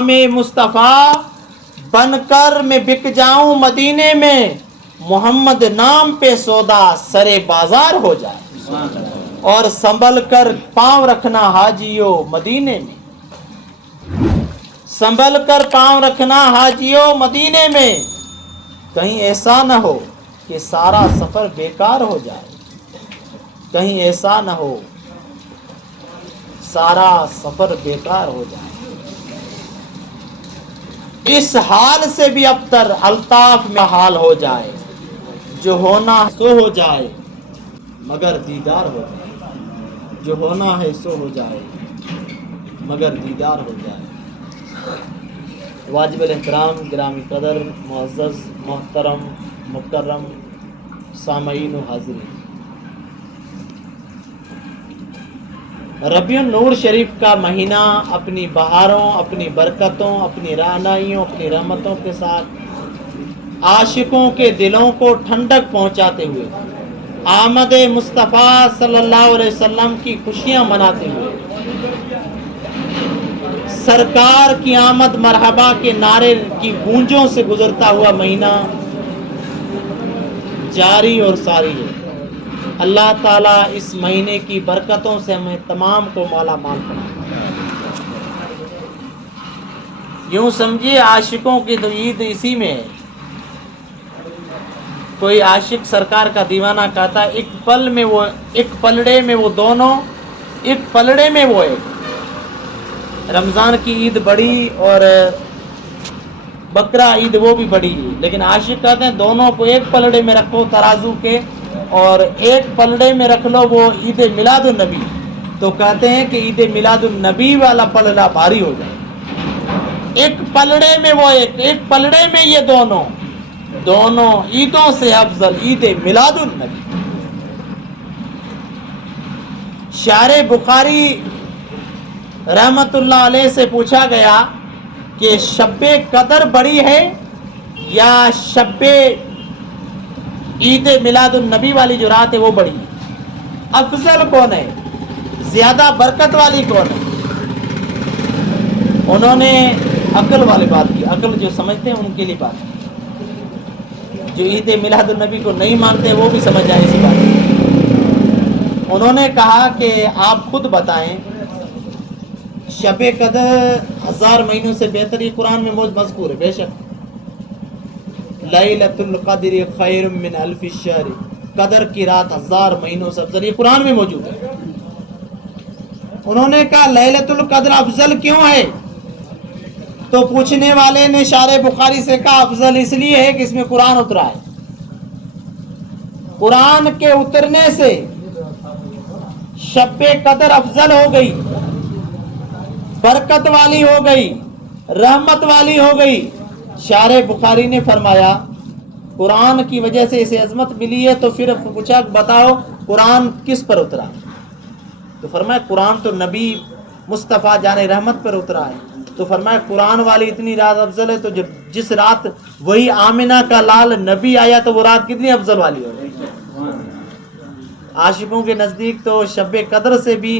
میں مصطفیٰ بن کر میں بک جاؤں مدینے میں، محمد نام پہ سودا سرے بازار ہو جائے، اور سنبھل کر پاؤں رکھنا حاجیوں مدینے میں، سنبھل کر پاؤں رکھنا حاجیوں مدینے میں، کہیں ایسا نہ ہو کہ سارا سفر بیکار ہو جائے، کہیں ایسا نہ ہو سارا سفر بیکار ہو جائے۔ اس حال سے بھی ابتر الطاف میں حال ہو جائے، جو ہونا سو ہو جائے مگر دیدار ہو جائے، جو ہونا ہے سو ہو جائے مگر دیدار ہو جائے۔ واجب الاحترام، گرامی قدر، معزز، محترم، مکرم سامعین و حاضرین، ربیع النور شریف کا مہینہ اپنی بہاروں، اپنی برکتوں، اپنی رعنائیوں، اپنی رحمتوں کے ساتھ عاشقوں کے دلوں کو ٹھنڈک پہنچاتے ہوئے، آمد مصطفیٰ صلی اللہ علیہ وسلم کی خوشیاں مناتے ہوئے، سرکار کی آمد مرحبا کے نعرے کی گونجوں سے گزرتا ہوا مہینہ جاری اور ساری ہے۔ اللہ تعالیٰ اس مہینے کی برکتوں سے ہمیں تمام کو مالا مال فرمائے۔ یوں سمجھیے عاشقوں کی تو عید اسی میں ہے۔ کوئی عاشق سرکار کا دیوانہ کہتا ہے ایک پل میں وہ ایک پلڑے میں وہ دونوں، ایک پلڑے میں وہ ایک۔ رمضان کی عید بڑی اور بقرہ عید وہ بھی بڑی ہے، لیکن عاشق کہتے ہیں دونوں کو ایک پلڑے میں رکھو ترازو کے، اور ایک پلڑے میں رکھ لو وہ عید میلاد النبی، تو کہتے ہیں کہ عید میلاد النبی والا پلڑا بھاری ہو جائے۔ ایک پلڑے میں وہ ایک پلڑے میں یہ دونوں عیدوں سے افضل عید میلاد النبی۔ شارح بخاری رحمت اللہ علیہ سے پوچھا گیا کہ شب قدر بڑی ہے یا شب عید میلاد النبی والی جو رات ہے وہ بڑی ہے، افضل کون ہے، زیادہ برکت والی کون ہے؟ انہوں نے عقل والی بات کی، عقل جو سمجھتے ہیں ان کے لیے بات کی، جو عید میلاد النبی کو نہیں مانتے وہ بھی سمجھ جائیں اسی بات۔ انہوں نے کہا کہ آپ خود بتائیں، شب قدر 1000 مہینوں سے بہتر، یہ قرآن میں مذکور ہے بے شک، لیلۃ القدر خیر من الف الشہر، قدر کی رات 1000 مہینوں سے افضل، یہ قرآن میں موجود ہے۔ انہوں نے کہا لیلۃ القدر افضل کیوں ہے؟ تو پوچھنے والے نے شارح بخاری سے کہا افضل اس لیے ہے کہ اس میں قرآن اترا ہے، قرآن کے اترنے سے شب قدر افضل ہو گئی، برکت والی ہو گئی، رحمت والی ہو گئی۔ شارح بخاری نے فرمایا قرآن کی وجہ سے اسے عظمت ملی ہے، تو پھر پوچھا بتاؤ قرآن کس پر اترا؟ تو فرمایا قرآن تو نبی مصطفیٰ جان رحمت پر اترا ہے۔ تو فرمایا قرآن والی اتنی رات افضل ہے، تو جس رات وہی آمنہ کا لال نبی آیا تو وہ رات کتنی افضل والی ہوگی؟ عاشقوں کے نزدیک تو شب قدر سے بھی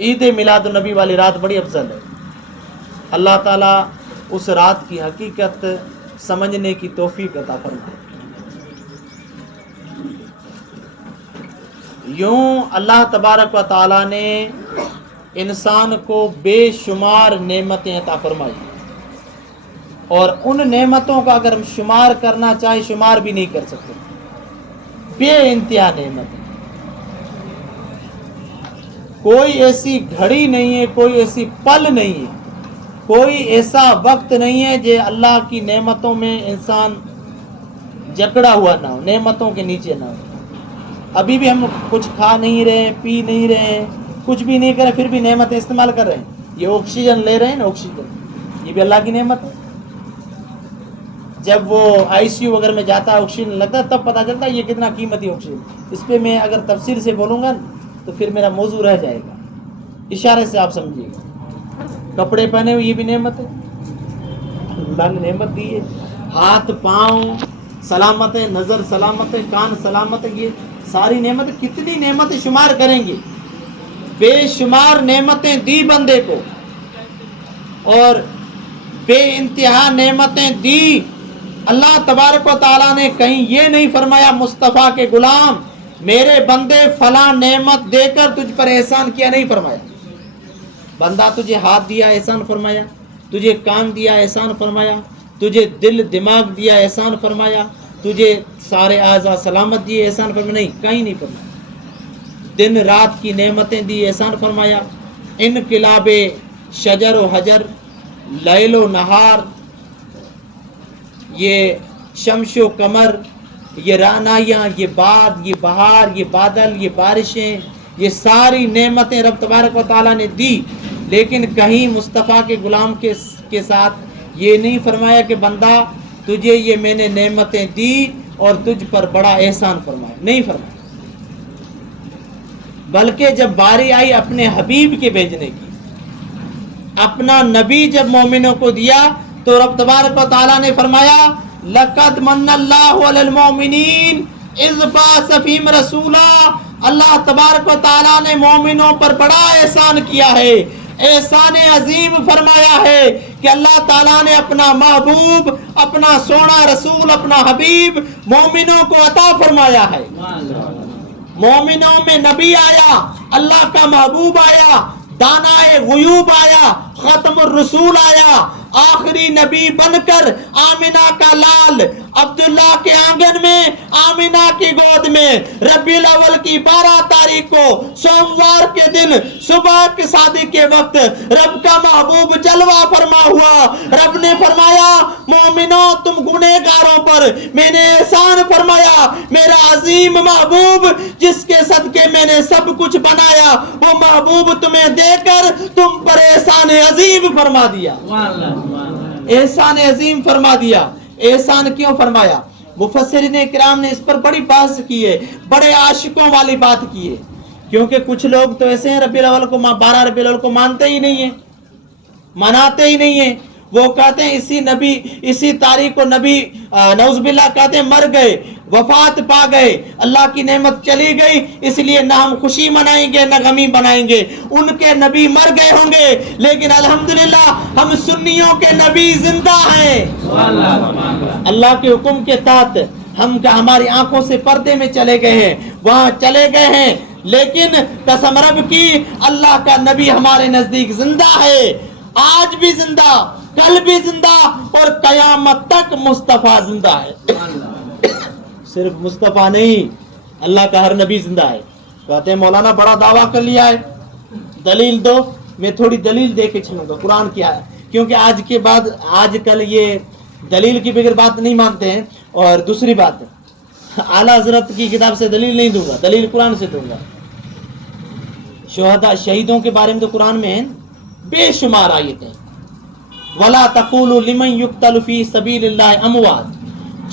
عید میلاد النبی والی رات بڑی افضل ہے۔ اللہ تعالیٰ اس رات کی حقیقت سمجھنے کی توفیق عطا فرمائے۔ یوں اللہ تبارک و تعالیٰ نے انسان کو بے شمار نعمتیں عطا فرمائی، اور ان نعمتوں کا اگر ہم شمار کرنا چاہے شمار بھی نہیں کر سکتے، بے انتہا نعمتیں۔ کوئی ایسی گھڑی نہیں ہے، کوئی ایسی پل نہیں ہے، کوئی ایسا وقت نہیں ہے جو اللہ کی نعمتوں میں انسان جکڑا ہوا نہ ہو، نعمتوں کے نیچے نہ ہو۔ ابھی بھی ہم کچھ کھا نہیں رہے ہیں، پی نہیں رہے ہیں، کچھ بھی نہیں کر رہے، پھر بھی نعمتیں استعمال کر رہے ہیں۔ یہ آکسیجن لے رہے ہیں نا، آکسیجن یہ بھی اللہ کی نعمت ہے۔ جب وہ آئی سی یو وغیرہ میں جاتا ہے آکسیجن لگتا ہے تب پتہ چلتا ہے یہ کتنا قیمتی آکسیجن۔ اس پہ میں اگر تفصیل سے بولوں گا تو پھر میرا موضوع رہ جائے گا، اشارے سے آپ سمجھیے گا۔ کپڑے پہنے ہوئے یہ بھی نعمت ہے، اللہ نے نعمت دی ہے۔ ہاتھ پاؤں سلامت ہے، نظر سلامت ہے، کان سلامت ہے، یہ ساری نعمتیں، کتنی نعمتیں شمار کریں گے؟ بے شمار نعمتیں دی بندے کو، اور بے انتہا نعمتیں دی. اللہ تبارک و تعالیٰ نے کہیں یہ نہیں فرمایا مصطفیٰ کے غلام میرے بندے فلاں نعمت دے کر تجھ پر احسان کیا، نہیں فرمایا. بندہ تجھے ہاتھ دیا احسان فرمایا، تجھے کان دیا احسان فرمایا، تجھے دل دماغ دیا احسان فرمایا، تجھے سارے اعضاء سلامت دیے احسان فرمایا، نہیں، کہیں نہیں فرمایا. دن رات کی نعمتیں دی احسان فرمایا. انقلاب شجر و حجر، لیل و نہار، یہ شمس و قمر، یہ رعنائیاں، یہ باد، یہ بہار، یہ بادل، یہ بارشیں، یہ ساری نعمتیں رب تبارک و تعالیٰ نے دی. لیکن کہیں مصطفیٰ کے غلام کے ساتھ یہ نہیں فرمایا کہ بندہ تجھے یہ میں نے نعمتیں دی اور تجھ پر بڑا احسان فرمایا، نہیں فرمایا. بلکہ جب باری آئی اپنے حبیب کے بھیجنے کی، اپنا نبی جب مومنوں کو دیا تو رب تبارک و تعالیٰ نے فرمایا لَقَدْ مَنَّ اللَّهُ عَلَى الْمُؤْمِنِينَ اِذْ بَعَثَ فِيهِمْ رَسُولًا. اللہ تبارک و تعالیٰ نے مومنوں پر بڑا احسان کیا ہے، احسان عظیم فرمایا ہے کہ اللہ تعالیٰ نے اپنا محبوب، اپنا سونا رسول، اپنا حبیب مومنوں کو عطا فرمایا ہے. مومنوں میں نبی آیا، اللہ کا محبوب آیا، دانائے غیوب آیا، ختم الرسول آیا، آخری نبی بن کر آمنہ کا لال عبداللہ کے آنگن میں، آمنہ کی گود میں ربیع الاول کی 12 تاریخ کو سوموار کے دن صبح کے صادق کے وقت رب کا محبوب جلوہ فرما ہوا. رب نے فرمایا مومنوں تم گنہگاروں پر میں نے احسان فرمایا، میرا عظیم محبوب جس کے صدقے میں نے سب کچھ بنایا وہ محبوب تمہیں دے کر تم پر احسان عظیم فرما دیا. احسان عظیم فرما دیا. احسان کیوں فرمایا؟ مفسرین کرام نے اس پر بڑی بحث کی ہے، بڑے عاشقوں والی بات کی ہے. کیونکہ کچھ لوگ تو ایسے ہیں ربیع الاول کو 12 ربیع الاول کو مانتے ہی نہیں ہیں، مناتے ہی نہیں ہیں. وہ کہتے ہیں اسی تاریخ کو نبی نعوذ باللہ کہتے ہیں مر گئے، وفات پا گئے، اللہ کی نعمت چلی گئی، اس لیے نہ ہم خوشی منائیں گے نہ غمی بنائیں گے. ان کے نبی مر گئے ہوں گے لیکن الحمدللہ ہم سنیوں کے نبی زندہ ہیں. اللہ کے حکم کے تحت ہماری آنکھوں سے پردے میں چلے گئے ہیں، وہاں چلے گئے ہیں، لیکن قسم رب کی اللہ کا نبی ہمارے نزدیک زندہ ہے، آج بھی زندہ، کل بھی زندہ اور قیامت تک مصطفیٰ زندہ ہے. صرف مصطفیٰ نہیں، اللہ کا ہر نبی زندہ ہے. کہتے ہیں مولانا بڑا دعویٰ کر لیا ہے، دلیل دو. میں تھوڑی دلیل دے کے چلوں گا قرآن کیا ہے، کیونکہ آج کل یہ دلیل کی بغیر بات نہیں مانتے ہیں. اور دوسری بات اعلیٰ حضرت کی کتاب سے دلیل نہیں دوں گا، دلیل قرآن سے دوں گا. شہیدوں کے بارے میں تو قرآن میں بے شمار آیتیں. وَلَا تَقُولُوا لِمَنْ يُقْتَلُ فِي سَبِيلِ اللَّهِ أَمْوَاتٌ،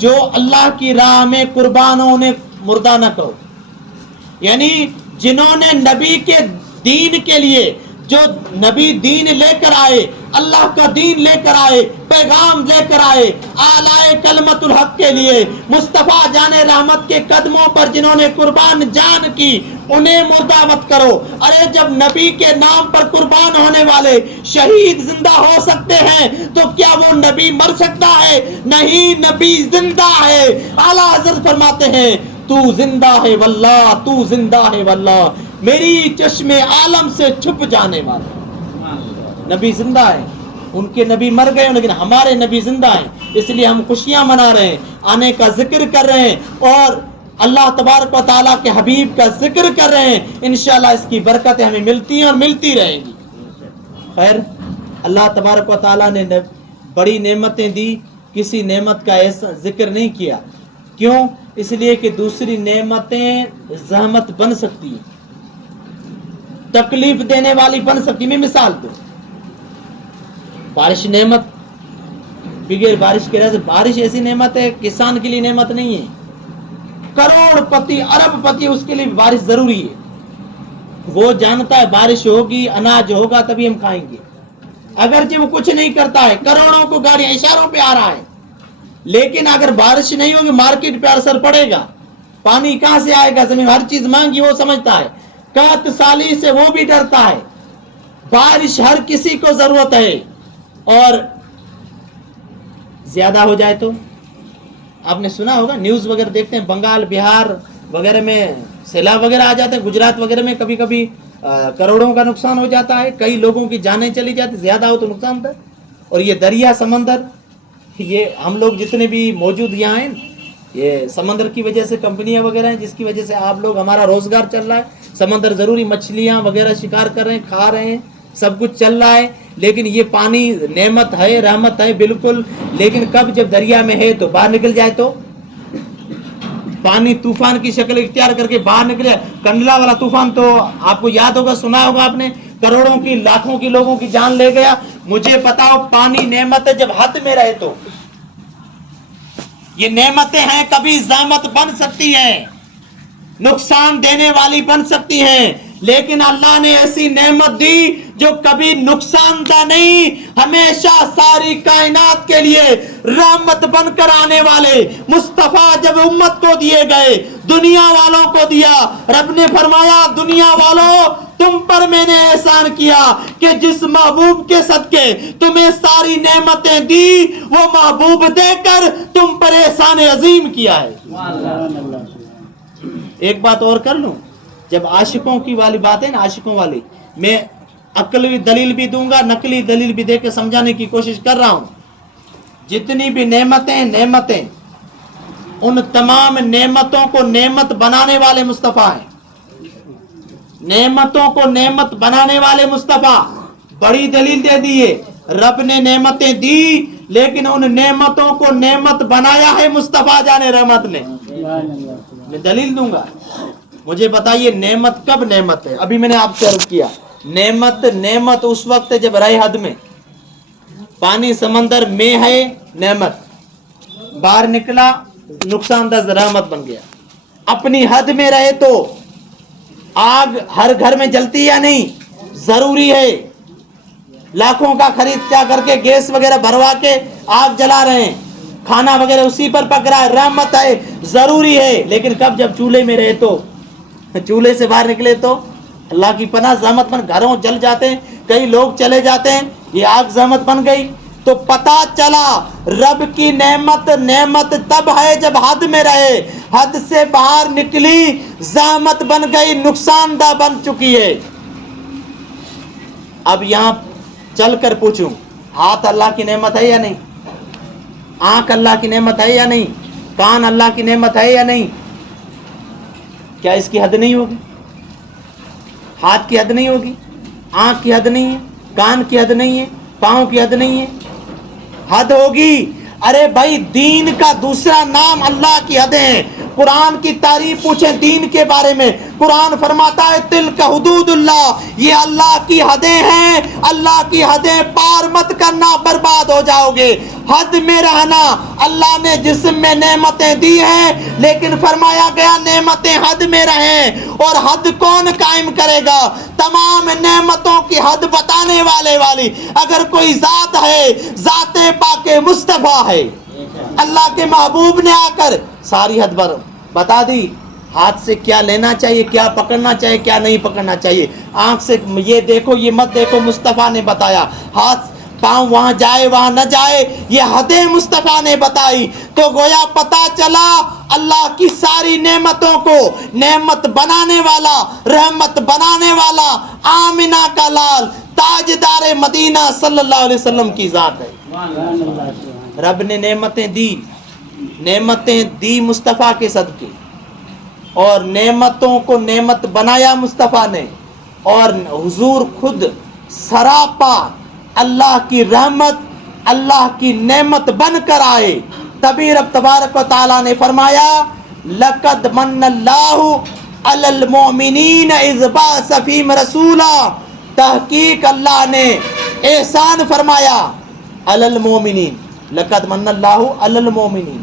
جو اللہ کی راہ میں قربان ہونے مردہ نہ کہو. یعنی جنہوں نے نبی کے دین کے لیے، جو نبی دین لے کر آئے، اللہ کا دین لے کر آئے، پیغام لے کر آئے، اعلی کلمت الحق کے لیے مصطفیٰ جان رحمت کے قدموں پر جنہوں نے قربان جان کی، انہیں مردہ مت کرو. ارے جب نبی کے نام پر قربان ہونے والے شہید زندہ ہو سکتے ہیں تو کیا وہ نبی مر سکتا ہے؟ نہیں، نبی زندہ ہے. اعلیٰ حضرت فرماتے ہیں تو زندہ ہے واللہ، تو زندہ ہے واللہ، میری چشم عالم سے چھپ جانے والا. نبی زندہ ہے، ان کے نبی مر گئے لیکن ہمارے نبی زندہ ہیں، اس لیے ہم خوشیاں منا رہے ہیں، آنے کا ذکر کر رہے ہیں اور اللہ تبارک و تعالیٰ کے حبیب کا ذکر کر رہے ہیں. انشاءاللہ اس کی برکتیں ہمیں ملتی ہیں اور ملتی رہیں گی. خیر، اللہ تبارک و تعالیٰ نے بڑی نعمتیں دی، کسی نعمت کا ایسا ذکر نہیں کیا. کیوں؟ اس لیے کہ دوسری نعمتیں زحمت بن سکتی ہیں، تکلیف دینے والی بن سکتی. میں مثال دوں، بارش نعمت، بغیر بارش کے رہے، بارش ایسی نعمت ہے کسان کے لیے نعمت نہیں ہے. کروڑ پتی، ارب پتی، اس کے لیے بارش ضروری ہے. وہ جانتا ہے بارش ہوگی، اناج ہوگا تبھی ہم کھائیں گے. اگرچہ وہ کچھ نہیں کرتا ہے، کروڑوں کو گاڑیاں اشاروں پہ آ رہا ہے، لیکن اگر بارش نہیں ہوگی مارکیٹ پہ اثر پڑے گا. پانی کہاں سے آئے گا؟ زمین ہر چیز مانگی وہ سمجھتا ہے. قحط سالی سے وہ بھی ڈرتا ہے. بارش ہر کسی کو ضرورت ہے. اور زیادہ ہو جائے تو آپ نے سنا ہوگا، نیوز وغیرہ دیکھتے ہیں، بنگال بہار وغیرہ میں سیلاب وغیرہ آ جاتے ہیں، گجرات وغیرہ میں کبھی کبھی کروڑوں کا نقصان ہو جاتا ہے، کئی لوگوں کی جانیں چلی جاتی، زیادہ ہو تو نقصان ہوتا ہے۔ اور یہ دریا سمندر، یہ ہم لوگ جتنے بھی موجود یہاں ہیں، یہ سمندر کی وجہ سے کمپنیاں وغیرہ ہیں جس کی وجہ سے آپ لوگ ہمارا روزگار چل رہا ہے، سمندر ضروری مچھلیاں وغیرہ شکار کر رہے ہیں، کھا رہے ہیں، سب کچھ چل رہا ہے، لیکن یہ پانی نعمت ہے، رحمت ہے بالکل، لیکن کب جب دریا میں ہے تو باہر نکل جائے تو پانی طوفان کی شکل اختیار کر کے باہر نکلے۔ کنڈلا والا طوفان تو آپ کو یاد ہوگا، سنا ہوگا آپ نے، کروڑوں کی لاکھوں کی لوگوں کی جان لے گیا۔ مجھے بتاؤ، پانی نعمت ہے جب حد میں رہے تو، یہ نعمتیں ہیں، کبھی زحمت بن سکتی ہیں، نقصان دینے والی بن سکتی ہیں، لیکن اللہ نے ایسی نعمت دی جو کبھی نقصان دہ نہیں، ہمیشہ ساری کائنات کے لیے رحمت بن کر آنے والے مصطفیٰ جب امت کو دیے گئے، دنیا والوں کو دیا، رب نے فرمایا دنیا والوں تم پر میں نے احسان کیا کہ جس محبوب کے صدقے تمہیں ساری نعمتیں دی، وہ محبوب دے کر تم پر احسان عظیم کیا ہے۔ ایک بات اور کر لوں، جب عاشقوں کی والی بات ہے نا، عاشقوں والی، میں عقلی دلیل بھی دوں گا، نقلی دلیل بھی دے کے سمجھانے کی کوشش کر رہا ہوں۔ جتنی بھی نعمتیں ان تمام نعمتوں کو نعمت بنانے والے مصطفیٰ ہیں، نعمتوں کو نعمت بنانے والے مصطفیٰ۔ بڑی دلیل دے دیے، رب نے نعمتیں دی لیکن ان نعمتوں کو نعمت بنایا ہے مصطفیٰ جان رحمت نے۔ میں دلیل دوں گا، مجھے بتائیے نعمت کب نعمت ہے؟ ابھی میں نے آپ سے عرض کیا، نعمت اس وقت ہے جب رہے حد میں، پانی سمندر میں ہے نعمت، باہر نکلا نقصان دہ رحمت بن گیا۔ اپنی حد میں رہے تو، آگ ہر گھر میں جلتی یا نہیں؟ ضروری ہے، لاکھوں کا خرید کیا کر کے گیس وغیرہ بھروا کے آگ جلا رہے ہیں، کھانا وغیرہ اسی پر پک رہا ہے، رحمت ہے، ضروری ہے، لیکن کب جب چولہے میں رہے تو، چولہے سے باہر نکلے تو اللہ کی پناہ زحمت بن، گھروں جل جاتے ہیں، کئی لوگ چلے جاتے ہیں، یہ آگ زحمت بن گئی۔ تو پتا چلا رب کی نعمت تب ہے جب حد میں رہے، حد سے باہر نکلی زحمت بن گئی، نقصان دہ بن چکی ہے۔ اب یہاں چل کر پوچھوں، ہاتھ اللہ کی نعمت ہے یا نہیں؟ آنکھ اللہ کی نعمت ہے یا نہیں؟ کان اللہ کی نعمت ہے یا نہیں؟ کیا اس کی حد نہیں ہوگی؟ ہاتھ کی حد نہیں ہوگی؟ آنکھ کی حد نہیں ہے؟ کان کی حد نہیں ہے؟ پاؤں کی حد نہیں ہے؟ حد ہوگی۔ ارے بھائی، دین کا دوسرا نام اللہ کی حدیں ہیں۔ قرآن کی تعریف پوچھیں دین کے بارے میں، قرآن فرماتا ہے تلک حدود اللہ، یہ اللہ کی حدیں ہیں، اللہ کی حدیں پار مت کرنا، برباد ہو جاؤ گے۔ حد میں رہنا، اللہ نے جسم میں نعمتیں دی ہیں لیکن فرمایا گیا نعمتیں حد میں رہیں، اور حد کون قائم کرے گا؟ تمام نعمتوں کی حد بتانے والی اگر کوئی ذات ہے، ذات پاک مصطفیٰ ہے۔ اللہ کے محبوب نے آ کر ساری حد بتا دی، ہاتھ سے کیا لینا چاہیے، کیا پکڑنا چاہیے، کیا نہیں پکڑنا چاہیے، آنکھ سے یہ دیکھو یہ مت دیکھو، مصطفیٰ نے بتایا، ہاتھ پاؤں وہاں جائے وہاں نہ جائے، یہ حدیں مصطفیٰ نے بتائی۔ تو گویا پتا چلا اللہ کی ساری نعمتوں کو نعمت بنانے والا، رحمت بنانے والا، آمنہ کا لال، تاجدار مدینہ صلی اللہ علیہ وسلم کی ذات ہے۔ رب نے نعمتیں دی مصطفیٰ کے صدقے، اور نعمتوں کو نعمت بنایا مصطفیٰ نے، اور حضور خود سراپا اللہ کی رحمت، اللہ کی نعمت بن کر آئے۔ تبھی رب تبارک و تعالیٰ نے فرمایا لَقَدْ مَنَّ اللَّهُ عَلَى الْمُؤْمِنِينَ إِذْ بَعَثَ فِيهِمْ رَسُولًا، تحقیق اللہ نے احسان فرمایا علی المومنین، لقد من اللہ علی المومنین،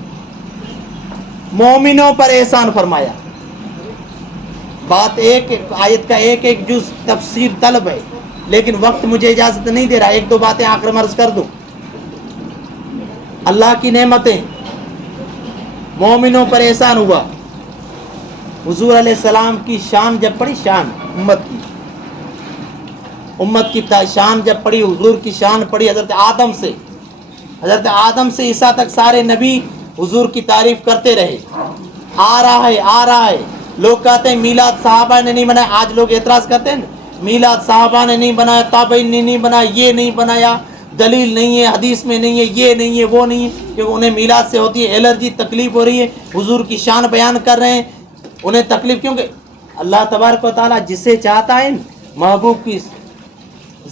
مومنوں پر احسان فرمایا۔ بات ایک آیت کا ایک جز تفسیر طلب ہے، لیکن وقت مجھے اجازت نہیں دے رہا، ایک دو باتیں آخر میں عرض کر دوں۔ اللہ کی نعمتیں، مومنوں پر احسان ہوا۔ حضور علیہ السلام کی شان جب پڑھی، شان امت کی شان جب پڑھی، حضور کی شان پڑھی حضرت آدم سے حضرت آدم سے عیسیٰ تک سارے نبی حضور کی تعریف کرتے رہے. آ رہا ہے. لوگ کہتے ہیں میلاد صحابہ نے نہیں بنایا. آج لوگ اعتراض کرتے ہیں میلاد صحابہ نے نہیں بنایا, تابعین نے نہیں بنایا, یہ نہیں بنایا, دلیل نہیں ہے, حدیث میں نہیں ہے, یہ نہیں ہے, وہ نہیں ہے, کیونکہ انہیں میلاد سے ہوتی ہے الرجی, تکلیف ہو رہی ہے. حضور کی شان بیان کر رہے ہیں, انہیں تکلیف, کیونکہ اللہ تبارک و تعالیٰ جسے چاہتا ہے محبوب کی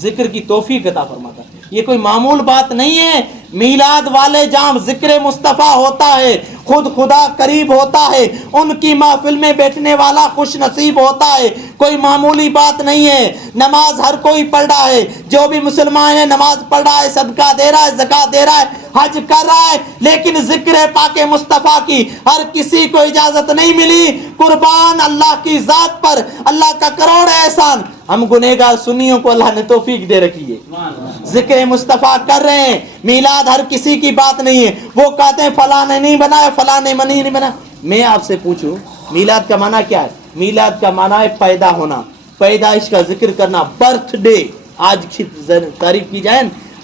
ذکر کی توفیق عطا فرماتا ہے. یہ کوئی معمول بات نہیں ہے. میلاد والے جام ذکر مصطفیٰ ہوتا ہے, خود خدا قریب ہوتا ہے, ان کی محفل میں بیٹھنے والا خوش نصیب ہوتا ہے. کوئی معمولی بات نہیں ہے. نماز ہر کوئی پڑھ رہا ہے, جو بھی مسلمان ہے نماز پڑھ رہا ہے, صدقہ دے رہا ہے, زکوٰۃ دے رہا ہے, حج کر رہا ہے, لیکن ذکر پاک مصطفیٰ کی ہر کسی کو اجازت نہیں ملی. قربان اللہ کی ذات پر اللہ کا کروڑ احسان, ہم گنہگار سنیوں کو اللہ نے توفیق دے رکھی ہے, ذکر مصطفیٰ کر رہے ہیں. میلاد ہر کسی کی بات نہیں ہے. وہ کہتے ہیں فلاں نے نہیں بنایا, فلاں نے نہیں بنایا. میں آپ سے پوچھوں میلاد کا معنی کیا ہے؟ میلاد کا معنی ہے پیدا ہونا, پیدائش کا ذکر کرنا, برتھ ڈے. آج کی تعریف کی جائے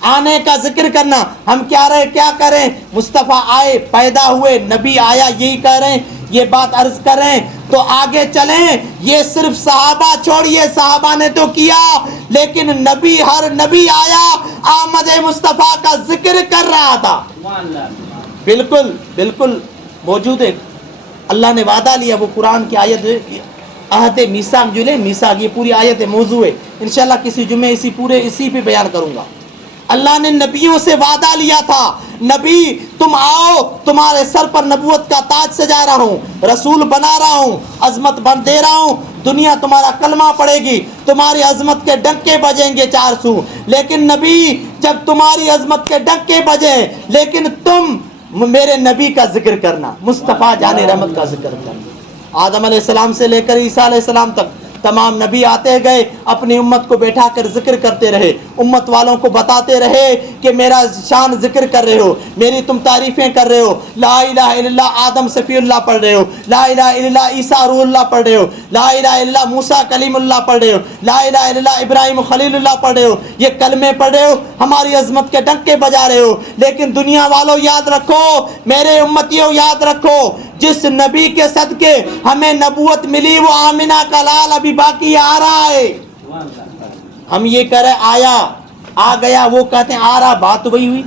آنے کا ذکر کرنا. ہم کیا کریں؟ مصطفیٰ آئے, پیدا ہوئے, نبی آیا, یہی کہہ رہے ہیں. یہ بات عرض کر رہے ہیں تو آگے چلیں. یہ صرف صحابہ چھوڑیے, صحابہ نے تو کیا, لیکن نبی, ہر نبی آیا آمد مصطفیٰ کا ذکر کر رہا تھا. بالکل بالکل موجود ہے. اللہ نے وعدہ لیا, وہ قرآن کی آیت عہد میثاق جو لے, میثاق یہ پوری آیت موضوع ہے, انشاءاللہ کسی جمعے اسی پہ بیان کروں گا. اللہ نے نبیوں سے وعدہ لیا تھا, نبی تم آؤ, تمہارے سر پر نبوت کا تاج سجا رہا ہوں, رسول بنا رہا ہوں, عظمت دے رہا ہوں, دنیا تمہارا کلمہ پڑھے گی, تمہاری عظمت کے ڈنکے بجیں گے 400. لیکن نبی جب تمہاری عظمت کے ڈنکے بجیں, لیکن تم میرے نبی کا ذکر کرنا, مصطفیٰ جان رحمت کا ذکر کرنا. آدم علیہ السلام سے لے کر عیسیٰ علیہ السلام تک تمام نبی آتے گئے, اپنی امت کو بیٹھا کر ذکر کرتے رہے, امت والوں کو بتاتے رہے کہ میرا شان ذکر کر رہے ہو, میری تم تعریفیں کر رہے ہو, لا الہ الا اللہ آدم صفی اللہ پڑھ رہے ہو, لا الہ الا اللہ عیسیٰ روح اللہ پڑھ رہے ہو, لا الہ الا اللہ موسیٰ کلیم اللہ پڑھ رہے ہو, لا الہ الا اللہ ابراہیم خلیل اللہ پڑھ رہے ہو. یہ کلمے پڑھ رہے ہو, ہماری عظمت کے ڈنکے بجا رہے ہو. لیکن دنیا والوں یاد رکھو, میرے امتیوں یاد رکھو, جس نبی کے صدقے ہمیں نبوت ملی وہ آمنہ کا لال ابھی باقی آ رہا ہے. ہم یہ کہہ رہے آیا, آ گیا, وہ کہتے ہیں آ رہا, بات وہی ہوئی.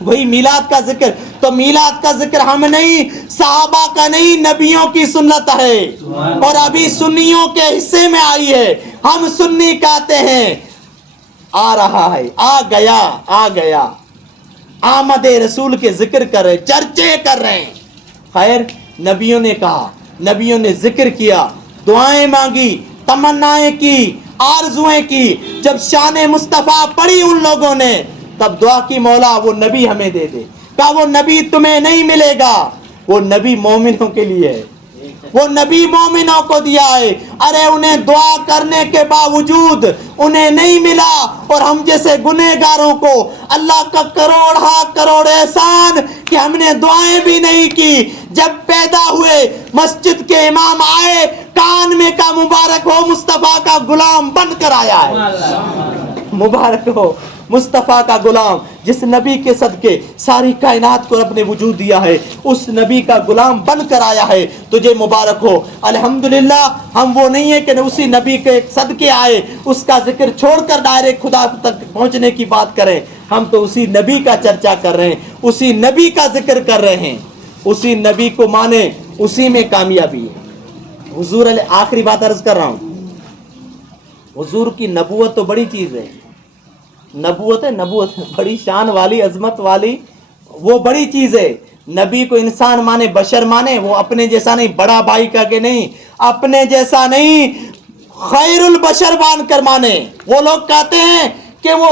وہی میلاد کا ذکر, تو میلاد کا ذکر ہم نہیں, صحابہ کا نہیں, نبیوں کی سنت ہے, اور ابھی سنیوں کے حصے میں آئی ہے. ہم سنی کہتے ہیں آ رہا ہے, آ گیا, آمد رسول کے ذکر کر رہے, چرچے کر رہے ہیں. خیر, نبیوں نے کہا, نبیوں نے ذکر کیا, دعائیں مانگی, تمنائیں کی, آرزویں کی. جب شان مصطفیٰ پڑھی ان لوگوں نے, تب دعا کی مولا وہ نبی ہمیں دے دے. کہا وہ نبی تمہیں نہیں ملے گا, وہ نبی مومنوں کے لیے ہے, وہ نبی مومنوں کو دیا ہے. ارے انہیں دعا کرنے کے باوجود انہیں نہیں ملا, اور ہم جیسے گنہگاروں کو اللہ کا کروڑ احسان کہ ہم نے دعائیں بھی نہیں کی. جب پیدا ہوئے مسجد کے امام آئے, کان میں کا مبارک ہو مصطفیٰ کا غلام بن کر آیا ہے. مبارک ہو مصطفیٰ کا غلام, جس نبی کے صدقے ساری کائنات کو اپنے وجود دیا ہے, اس نبی کا غلام بن کر آیا ہے. تجھے مبارک ہو. الحمدللہ ہم وہ نہیں ہے کہ اسی نبی کے صدقے آئے, اس کا ذکر چھوڑ کر ڈائریکٹ خدا تک پہنچنے کی بات کریں. ہم تو اسی نبی کا چرچا کر رہے ہیں, اسی نبی کا ذکر کر رہے ہیں, اسی نبی کو مانے, اسی میں کامیابی ہے. حضور آخری بات عرض کر رہا ہوں, حضور کی نبوت تو بڑی چیز ہے, نبوت ہے, نبوت بڑی شان والی, عظمت والی, وہ بڑی چیز ہے. نبی کو انسان مانے, بشر مانے, وہ اپنے جیسا نہیں, بڑا بھائی کا کہ نہیں, اپنے جیسا نہیں, خیر البشر بان کر مانے. وہ لوگ کہتے ہیں کہ وہ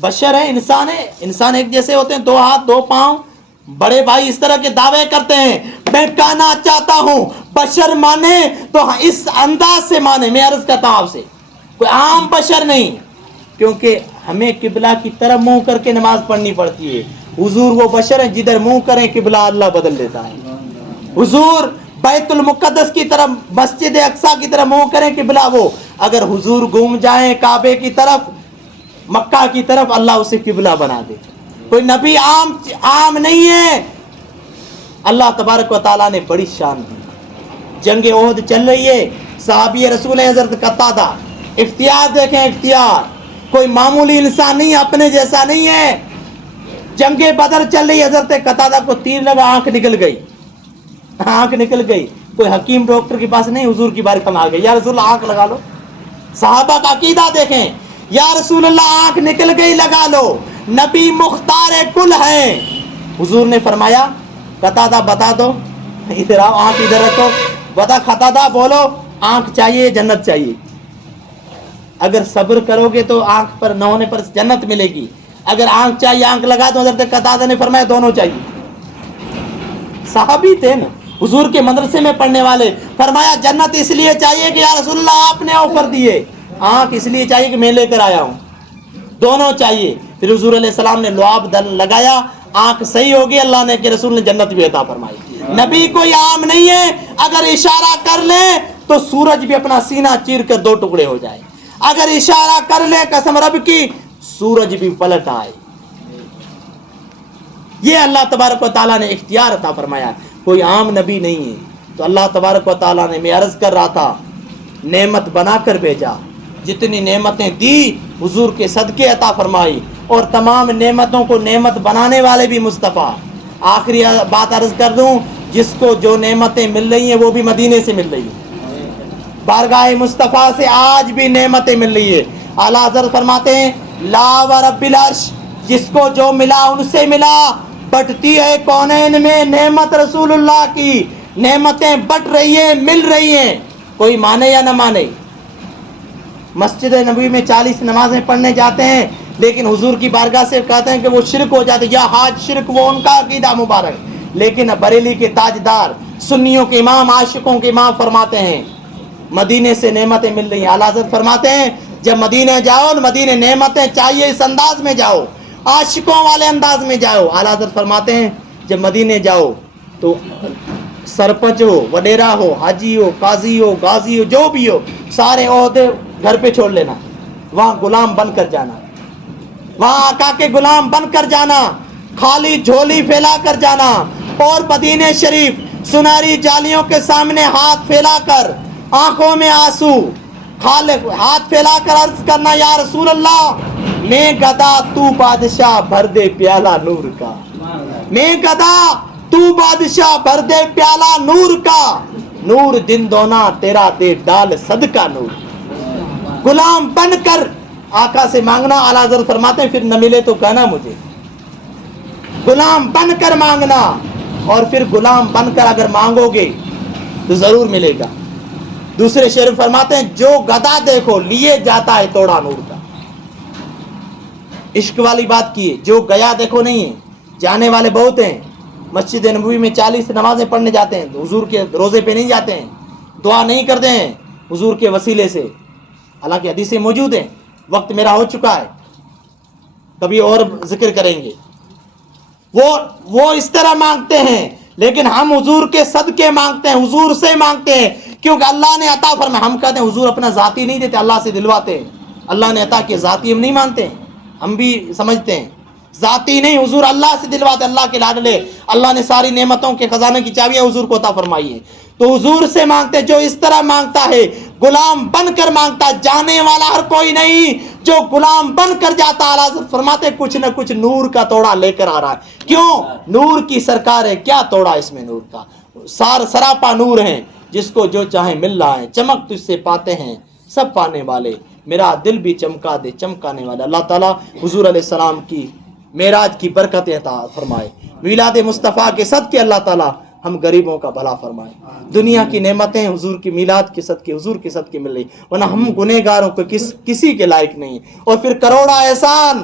بشر ہے, انسان ہے, انسان ایک جیسے ہوتے ہیں, 2 ہاتھ 2 پاؤں, بڑے بھائی اس طرح کے دعوے کرتے ہیں. میں کہنا چاہتا ہوں بشر مانے تو اس انداز سے مانے. میں عرض کرتا ہوں آپ سے, کوئی عام بشر نہیں, کیونکہ ہمیں قبلہ کی طرف منہ کر کے نماز پڑھنی پڑتی ہے. حضور وہ بشر ہیں جدھر منہ کریں قبلہ اللہ بدل دیتا ہے. حضور بیت المقدس کی طرف, مسجد اقصی کی طرف منہ کریں قبلہ وہ, اگر حضور گھوم جائیں کعبے کی طرف, مکہ کی طرف, اللہ اسے قبلہ بنا دے. کوئی نبی عام نہیں ہے. اللہ تبارک و تعالیٰ نے بڑی شان دی. جنگ احد چل رہی ہے, صحابی رسول حضرت قتادہ, اختیار دیکھیں, اختیار, کوئی معمولی انسان نہیں, اپنے جیسا نہیں ہے. جنگ بدر چل رہی, حضرت قتادہ کو تیر لگا, آنکھ نکل گئی, آنکھ نکل گئی. کوئی حکیم ڈاکٹر کے پاس نہیں, حضور کی بارگاہ میں آ گئی, یا رسول اللہ آنکھ لگا لو. صحابہ کا عقیدہ دیکھیں, یا رسول اللہ آنکھ نکل گئی, لگا لو, نبی مختار کل ہیں. حضور نے فرمایا قتادہ بتا دو, ادھر آؤ, آنکھ ادھر رکھو, بتا قتادہ بولو, آنکھ چاہیے جنت چاہیے؟ اگر صبر کرو گے تو آنکھ پر نہ ہونے پر جنت ملے گی, اگر آنکھ چاہیے آنکھ لگا دو. حضرت قتادہ نے فرمایا دونوں چاہیے. صحابی تھے نا, حضور کے مدرسے میں پڑھنے والے. فرمایا جنت اس لیے چاہیے کہ یا رسول اللہ آپ نے آفر دیے, آنکھ اس لیے چاہیے کہ میں لے کر آیا ہوں. دونوں چاہیے. پھر حضور علیہ السلام نے لعاب دل لگایا, آنکھ صحیح ہوگی, اللہ نے کہ رسول نے جنت بھی عطا فرمائی. نبی کوئی عام نہیں ہے, اگر اشارہ کر لے تو سورج بھی اپنا سینہ چیر کر دو ٹکڑے ہو جائے. اگر اشارہ کر لے قسم رب کی, سورج بھی پلٹ آئے. یہ اللہ تبارک و تعالیٰ نے اختیار عطا فرمایا, کوئی عام نبی نہیں ہے. تو اللہ تبارک و تعالیٰ نے, میں عرض کر رہا تھا, نعمت بنا کر بھیجا. جتنی نعمتیں دی حضور کے صدقے عطا فرمائی, اور تمام نعمتوں کو نعمت بنانے والے بھی مصطفیٰ. آخری بات عرض کر دوں, جس کو جو نعمتیں مل رہی ہیں وہ بھی مدینے سے مل رہی ہیں, بارگاہ مصطفیٰ سے آج بھی نعمتیں مل رہی ہے. اعلیٰ حضرت فرماتے ہیں لا و رب العرش, جس کو جو ملا ان سے ملا. بٹتی ہے کونین میں نعمت رسول اللہ کی, نعمتیں بٹ رہی ہیں, مل رہی ہیں, کوئی مانے یا نہ مانے. مسجد نبوی میں 40 نمازیں پڑھنے جاتے ہیں, لیکن حضور کی بارگاہ سے کہتے ہیں کہ وہ شرک ہو جاتے, یا حاج شرک, وہ ان کا عقیدہ مبارک. لیکن بریلی کے تاجدار, سنیوں کے امام, عاشقوں کے امام فرماتے ہیں مدینے سے نعمتیں مل رہی ہیں. اعلیٰ حضرت فرماتے ہیں جب مدینے جاؤ, مدینے نعمتیں چاہیے اس انداز میں جاؤ, عاشقوں والے انداز میں جاؤ. اعلیٰ حضرت فرماتے ہیں جب مدینے جاؤ تو سرپنچ ہو, وڈیرا ہو, حاجی ہو, قاضی ہو, غازی ہو, جو بھی ہو, سارے عہدے گھر پہ چھوڑ لینا, وہاں غلام بن کر جانا, وہاں آقا کے غلام بن کر جانا, خالی جھولی پھیلا کر جانا, اور مدینے شریف سنہری جالیوں کے سامنے ہاتھ پھیلا کر, آنکھوں میں آنسو, ہاتھ پھیلا کر عرض کرنا یا رسول اللہ میں گدا تو بادشاہ, بھر دے پیالہ نور کا. میں گدا تو بادشاہ, بھر دے پیالہ نور کا. نور دن دونا تیرا دے ڈال صدقہ نور. غلام بن کر آقا سے مانگنا. اعلیٰ حضرت فرماتے ہیں پھر نہ ملے تو کہنا مجھے. غلام بن کر مانگنا, اور پھر غلام بن کر اگر مانگو گے تو ضرور ملے گا. دوسرے شعر فرماتے ہیں جو گدا دیکھو لیے جاتا ہے توڑا نور کا. عشق والی بات کی ہے, جو گیا دیکھو نہیں ہے, جانے والے بہت ہیں. مسجد نبوی میں 40 نمازیں پڑھنے جاتے ہیں, حضور کے روزے پہ نہیں جاتے ہیں, دعا نہیں کرتے ہیں حضور کے وسیلے سے. حالانکہ حدیثیں موجود ہیں, وقت میرا ہو چکا ہے, کبھی اور ذکر کریں گے. وہ اس طرح مانگتے ہیں, لیکن ہم حضور کے صدقے مانگتے ہیں, حضور سے مانگتے ہیں, کیونکہ اللہ نے عطا فرمایا. ہم کہتے ہیں حضور اپنا ذاتی نہیں دیتے, اللہ سے دلواتے ہیں. اللہ نے عطا کیا, ذاتی ہم نہیں مانتے ہیں, ہم بھی سمجھتے ہیں ذاتی نہیں, حضور اللہ سے دلواتے, اللہ کے لاڈلے. اللہ نے ساری نعمتوں کے خزانے کی چابیاں حضور کو عطا فرمائی ہے, تو حضور سے مانگتے. جو اس طرح مانگتا ہے غلام بن کر مانگتا, جانے والا ہر کوئی نہیں, جو غلام بن کر جاتا. حضرت فرماتے کچھ نہ کچھ نور کا توڑا لے کر آ رہا ہے. کیوں؟ نور کی سرکار ہے, کیا توڑا اس میں نور کا, سراپا نور ہے, جس کو جو چاہے مل رہا ہے. چمک تجھ سے پاتے ہیں سب پانے والے, میرا دل بھی چمکا دے چمکانے والا. اللہ تعالیٰ حضور علیہ السلام کی معراج کی برکتیں عطا فرمائے. میلاد مصطفیٰ کے صدقے اللہ تعالیٰ ہم غریبوں کا بھلا فرمائے. دنیا کی نعمتیں حضور کی میلاد کے صدقے, حضور کے صدقے مل رہی, ورنہ ہم گنہگاروں کو کسی کے لائق نہیں. اور پھر کروڑا احسان,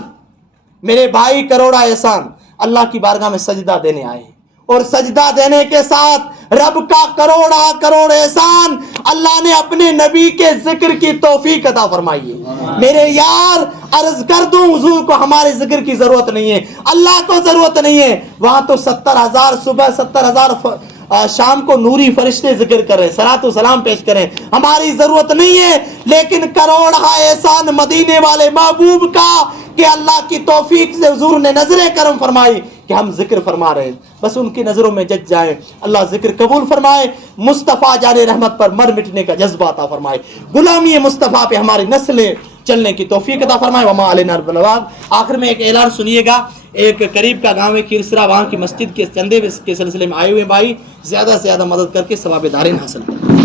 میرے بھائی کروڑا احسان, اللہ کی بارگاہ میں سجدہ دینے آئے, اور سجدہ دینے کے ساتھ رب کا کروڑ احسان اللہ نے اپنے نبی کے ذکر کی توفیق عطا فرمائی ہے. میرے یار عرض کر دوں حضور کو ہمارے ذکر کی ضرورت نہیں ہے, اللہ کو ضرورت نہیں ہے. وہاں تو 70,000 صبح 70,000 شام کو نوری فرشتے ذکر کریں, صلاۃ و سلام پیش کریں, ہماری ضرورت نہیں ہے. لیکن کروڑا احسان مدینے والے محبوب کا کہ اللہ کی توفیق سے حضور نے نظر کرم فرمائی کہ ہم ذکر فرما رہے ہیں، بس ان کی نظروں میں جج جائیں، اللہ ذکر قبول فرمائے، مصطفیٰ جان رحمت پر مر مٹنے کا جذبہ عطا فرمائے، غلامی مصطفیٰ پہ ہماری نسلیں چلنے کی توفیق عطا فرمائے، وما علینا البلاغ۔ آخر میں ایک اعلان سنیے گا، ایک قریب کا گاؤں ہے کھیرسرا، وہاں کی مسجد کے چندے کے سلسلے میں آئے ہوئے بھائی، زیادہ سے زیادہ مدد کر کے ثواب دارین حاصل کریں۔